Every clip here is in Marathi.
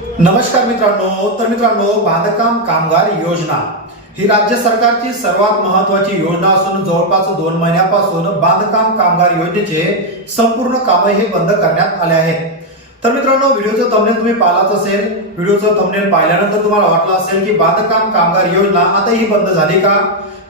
नमस्कार मित्रांनो तर मित्रांनो बांधकाम कामगार योजना. ही राज्य सरकारची सर्वात महत्वाची योजना असून जवळपास दोन महिन्यापासून बांधकाम कामगार योजनेचे संपूर्ण कामे हे बंद करण्यात आले आहेत. तर मित्रांनो व्हिडिओचं थंबनेल तुम्ही पाहलाच असेल. व्हिडिओचं थंबनेल पाहिल्यानंतर तुम्हाला वाटलं असेल की बांधकाम कामगार योजना आता ही बंद झाली का?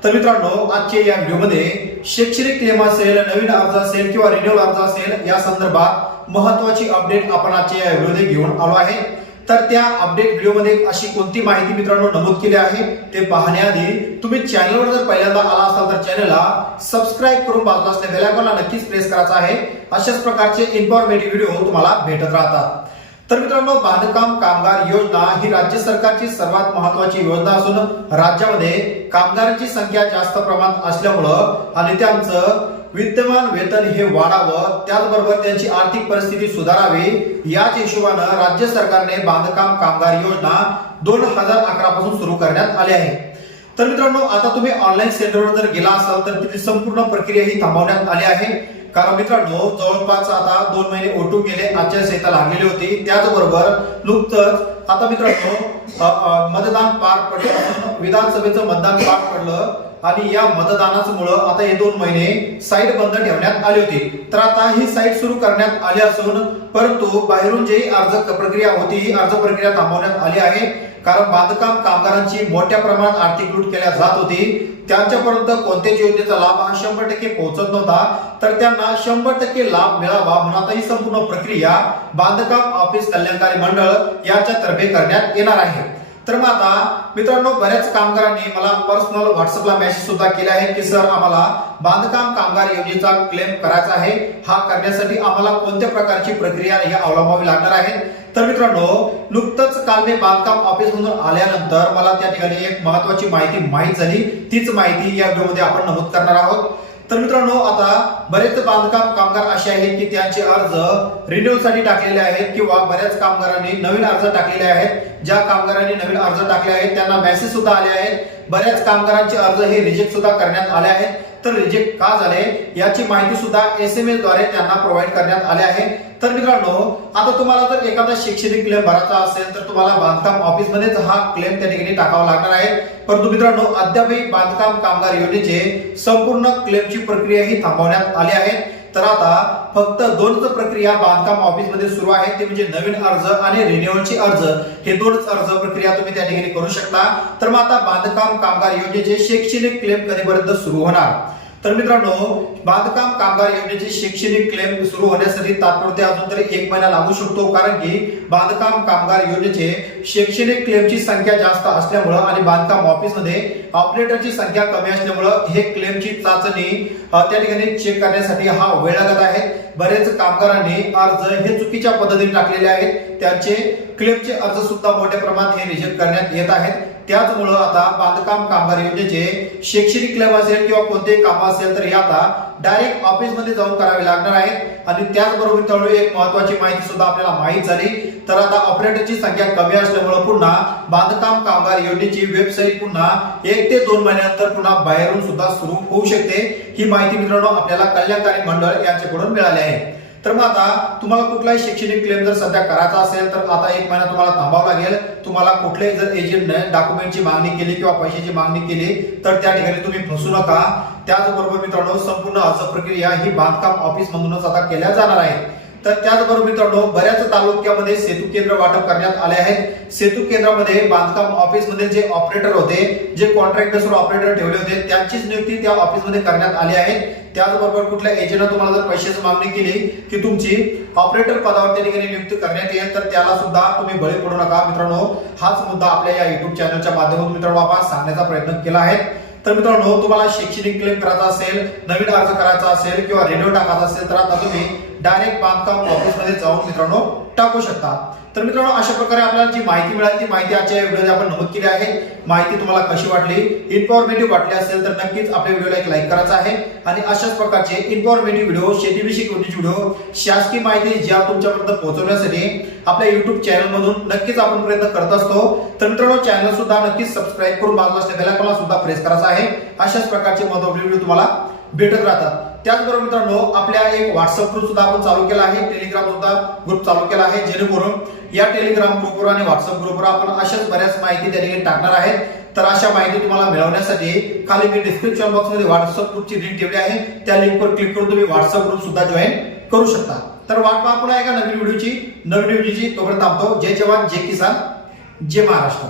तर मित्रांनो आजच्या या व्हिडिओमध्ये शैक्षणिक क्लेम असेल नवीन अर्ज असेल किंवा रिन्युअल अर्ज असेल या संदर्भात महत्वाची अपडेट आपण आजच्या या व्हिडिओमध्ये घेऊन आलो आहे. तर त्या अपडेट व्हिडिओमध्ये अशी कोणती माहिती मित्रांनो नमूद केली आहे ते पाहण्याआधी तुम्ही चॅनलवर जर पहिल्यांदा आला असाल तर चॅनलला सबस्क्राईब करून बाजूला असल्या बेलायकॉनला नक्कीच प्रेस करायचा आहे. अशाच प्रकारचे इन्फॉर्मेटिव्ह व्हिडिओ तुम्हाला भेटत राहतात. तर मित्रांनो बांधकाम कामगार योजना ही राज्य सरकारची सर्वात महत्वाची योजना असून राज्यामध्ये कामगारांची संख्या जास्त प्रमाणात असल्यामुळं आणि त्यांचं विद्यमान वेतन हे वाढावं त्याचबरोबर त्यांची आर्थिक परिस्थिती सुधारावी याच हिशोबानं राज्य सरकारने बांधकाम कामगार योजना दोन हजार अकरा पासून सुरू करण्यात आली आहे. तर मित्रांनो आता तुम्ही ऑनलाईन सेंटरवर जर गेला असाल तर तिथे संपूर्ण प्रक्रिया ही थांबवण्यात आली आहे. कारण मित्रांनो जवळपास आता दोन महिने ओटून गेले आचारसंहिता लागलेली होती. त्याचबरोबर नुकतंच आता मित्रांनो मतदान पार पडलं विधानसभेचं मतदान पार पडलं आणि या मतदानाचमुळं आता हे दोन महिने साईट बंद ठेवण्यात आली होती. तर आता ही साईट सुरू करण्यात आली असून परंतु बाहेरून जी अर्ज प्रक्रिया होती ही अर्ज प्रक्रिया थांबवण्यात आली आहे. कारण बांधकाम कामगारांची मोठ्या प्रमाणात आर्थिक लूट केल्या जात होती. त्यांच्यापर्यंत कोणत्याच योजनेचा लाभ हा शंभर टक्के पोहोचत नव्हता. तर त्यांना शंभर टक्के लाभ मिळावा म्हणून आता ही संपूर्ण प्रक्रिया बांधकाम ऑफिस कल्याणकारी मंडळ याच्यातर्फे करण्यात येणार आहे. तर मग आता मित्रांनो बऱ्याच कामगारांनी मला पर्सनल व्हॉट्सअपला मेसेज सुद्धा केले आहे की सर आम्हाला बांधकाम कामगार योजनेचा क्लेम करायचा आहे. हा करण्यासाठी आम्हाला कोणत्या प्रकारची प्रक्रिया ही अवलंबावी लागणार आहे? तर मित्रांनो नुकतंच काल मी बांधकाम ऑफिस मधून आल्यानंतर मला त्या ठिकाणी एक महत्वाची माहिती माहीत झाली. तीच माहिती या व्हिडिओमध्ये आपण नमूद करणार आहोत. तर मित्रांनो आता बरेच बांधकाम कामगार असे आहेत की त्यांचे अर्ज रिन्युअल टाकलेले आहेत किंवा बऱ्याच कामगारांनी नवीन अर्ज टाकलेले आहेत. ज्या कामगारांनी नवीन अर्ज टाकले आहेत त्यांना मेसेज सुद्धा आले आहेत. बऱ्याच कामगारांचे अर्ज हे रिजेक्ट सुद्धा करण्यात आले आहेत. तर रिजेक्ट का झाले याची माहिती सुद्धा एस एम एसद्वारे त्यांना प्रोव्हाइड करण्यात आले आहे. तर मित्रांनो आता तुम्हाला जर एखादा शैक्षणिक क्लेम भरायचा असेल तर तुम्हाला बांधकाम ऑफिसमध्येच हा क्लेम त्या ठिकाणी टाकावा लागणार आहे. परंतु मित्रांनो अद्यापही बांधकाम कामगार योजनेचे संपूर्ण क्लेमची प्रक्रिया ही थांबवण्यात आली आहे. तर आता फक्त दोनच प्रक्रिया बांधकाम ऑफिसमध्ये सुरू आहे ते म्हणजे नवीन अर्ज आणि रिन्युअलची अर्ज. हे दोनच अर्ज प्रक्रिया तुम्ही त्या ठिकाणी करू शकता. तर मग आता बांधकाम कामगार योजनेचे शैक्षणिक क्लेम कधीपर्यंत सुरू होणार? तर मित्रांनो बांधकाम कामगार योजनेचे शैक्षणिक क्लेम सुरू होण्यासाठी तात्पुरते अजून तरी एक महिना लागू शकतो कारण की बांधकाम कामगार योजनेचे शैक्षणिक क्लेमची संख्या जास्त असल्यामुळं आणि बांधकाम ऑफिसमध्ये ऑपरेटरची संख्या कमी असल्यामुळं हे क्लेमची चाचणी त्या ठिकाणी चेक करण्यासाठी हा वेळ लागत आहे. बरेच कामगारांनी अर्ज हे चुकीच्या पद्धतीने टाकलेले आहेत. त्यांचे क्लेमचे अर्ज सुद्धा मोठ्या प्रमाणात हे रिजेक्ट करण्यात येत आहेत. त्याचमुळं आता बांधकाम कामगार योजनेचे शैक्षणिक क्लब असेल किंवा कोणतेही काम असेल तर हे आता डायरेक्ट ऑफिसमध्ये जाऊन करावे लागणार आहे आणि त्याचबरोबर मित्रांनो एक महत्वाची माहिती सुद्धा आपल्याला माहीत झाली. तर आता ऑपरेटरची संख्या कमी असल्यामुळे पुन्हा बांधकाम कामगार योजनेची वेबसाईट पुन्हा एक ते दोन महिन्यानंतर पुन्हा बाहेरून सुद्धा सुरू होऊ शकते. ही माहिती मित्रांनो आपल्याला कल्याणकारी मंडळ यांच्याकडून मिळाली आहे. तर मग आता तुम्हाला कुठलाही शैक्षणिक क्लेम जर सध्या करायचा असेल तर आता एक महिना तुम्हाला थांबावं लागेल. तुम्हाला कुठल्याही जर एजंटने डॉक्युमेंटची मागणी केली किंवा पैशाची मागणी केली तर त्या ठिकाणी तुम्ही फसू नका. त्याचबरोबर मित्रांनो संपूर्ण अर्ज प्रक्रिया ही बांधकाम ऑफिस मधूनच आता केल्या जाणार आहे. तर त्याचबरोबर मित्रांनो बऱ्याच तालुक्यामध्ये सेतू केंद्र वाटप करण्यात आले आहे सेतू केंद्रामध्ये बांधकाम ऑफिसमध्ये जे ऑपरेटर होते जे कॉन्ट्रॅक्ट बेसवर ऑपरेटर ठेवले होते त्यांचीच नियुक्ती त्या ऑफिसमध्ये करण्यात आली आहे. त्याचबरोबर कुठल्या एजंटने तुम्हाला जर पैशाची मागणी केली की तुमची ऑपरेटर पदावर त्या ठिकाणी नियुक्ती करण्यात येईल तर त्याला सुद्धा तुम्ही बळी पडू नका. मित्रांनो हाच मुद्दा आपल्या या युट्यूब चॅनलच्या माध्यमातून मित्रांनो आपण सांगण्याचा प्रयत्न केला आहे. तर मित्रांनो तुम्हाला शैक्षणिक क्लेम करायचा असेल नवीन अर्ज करायचा असेल किंवा रेडिओ टाकायचा असेल तर आता तुम्ही डायरेक्ट बांधकाम ऑफिसमध्ये जाऊन मित्रांनो टाकू शकता. तर मित्रांनो अशा प्रकारे आपल्याला जी माहिती मिळाली ती माहिती आजच्या व्हिडिओमध्ये आपण नमूद केली आहे. माहिती तुम्हाला कशी वाटली इन्फॉर्मेटिव्ह वाटली असेल तर नक्कीच आपल्या व्हिडिओला एक लाईक करायचा आहे. आणि अशाच प्रकारचे इन्फॉर्मेटिव्ह व्हिडिओ शेतीविषयक व्हिडिओ शासकीय माहिती ज्या तुमच्यापर्यंत पोहोचवण्यासाठी आपल्या युट्यूब चॅनल मधून नक्कीच आपण प्रयत्न करत असतो. तर मित्रांनो चॅनल सुद्धा नक्कीच सबस्क्राईब करून बाजूला असलेल्या बेल सुद्धा प्रेस करायचा आहे. अशाच प्रकारचे महत्त्वपूर्ण व्हिडिओ तुम्हाला भेटत राहतात. त्याचबरोबर मित्रांनो आपल्या एक व्हॉट्सअप ग्रुप सुद्धा आपण चालू केला आहे. टेलिग्राम सुद्धा ग्रुप चालू केला आहे. जेणेकरून या टेलिग्राम ग्रुपवर आणि व्हॉट्सअप ग्रुपवर आपण अशाच बऱ्याच माहिती त्या ठिकाणी टाकणार आहेत. तर अशा माहिती तुम्हाला मिळवण्यासाठी खाली मी डिस्क्रिप्शन बॉक्समध्ये व्हॉट्सअप ग्रुपची लिंक ठेवली आहे. त्या लिंकवर क्लिक करून तुम्ही व्हॉट्सअप ग्रुप सुद्धा जॉईन करू शकता. तर वाट पाहू पुन्हा एका नवीन व्हिडिओची नवीन व्हिडिओची तोपर्यंत थांबतो. जय जवान जय किसान जय महाराष्ट्र.